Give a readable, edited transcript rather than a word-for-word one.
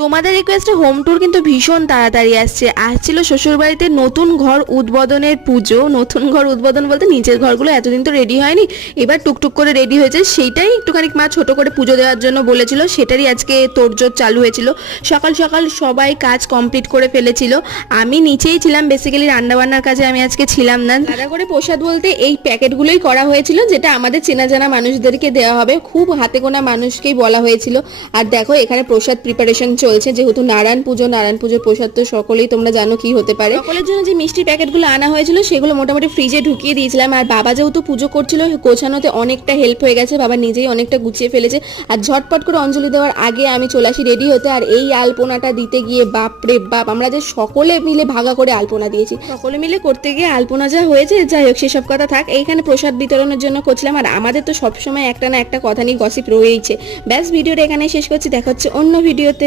তোমাদের রিকোয়েস্টে home tour কিন্তু ভীষণ তাড়াতাড়ি আসছিল শ্বশুরবাড়িতে নতুন ঘর উদ্বোধনের পুজো। নতুন ঘর উদ্বোধন বলতে নিচের ঘরগুলো এতদিন তো রেডি হয়নি, এবার টুকটুক করে রেডি হয়েছে, সেইটাই একটুখানি মা ছোট করে পুজো দেওয়ার জন্য বলেছিল, সেটারই আজকে তোড়জোড় চালু হয়েছিল। সকাল সকাল সবাই কাজ কমপ্লিট করে ফেলেছিল, আমি নিচেই ছিলাম, বেসিক্যালি রান্নাবান্নার কাজে আমি আজকে ছিলাম না। আলাদা করে প্রসাদ বলতে এই প্যাকেটগুলোই করা হয়েছিল, যেটা আমাদের চেনা জানা মানুষদেরকে দেওয়া হবে, খুব হাতে গোনা মানুষকেই বলা হয়েছিল। আর দেখো এখানে প্রসাদ প্রিপারেশন চলছে, যেহেতু নারায়ণ পুজোর প্রসাদ তো সকলেই তোমরা জানো কি হতে পারে। সকলের জন্য যে মিষ্টির প্যাকেটগুলো আনা হয়েছিল সেগুলো মোটামুটি ফ্রিজে ঢুকিয়ে দিয়েছিলাম। আর বাবা যেহেতু পুজো করছিল, গোছানোতে অনেকটা হেল্প হয়ে গেছে, বাবা নিজেই অনেকটা গুছিয়ে ফেলেছে। আর ঝটপট করে অঞ্জলি দেওয়ার আগে আমি চলে আসি রেডি হতে। আর এই আলপনাটা দিতে গিয়ে বাপরে বাপ, আমরা যে সকলে মিলে ভাগা করে আলপনা দিয়েছি, সকলে মিলে করতে গিয়ে আলপনা যা হয়েছে, যাই হোক সেসব কথা থাক। এইখানে প্রসাদ বিতরণের জন্য করছিলাম। আর আমাদের তো সবসময় একটা না একটা কথা নিয়ে গসিপ রয়েইছে। ব্যাস ভিডিওটা এখানে শেষ করছি, দেখা হচ্ছে অন্য ভিডিওতে।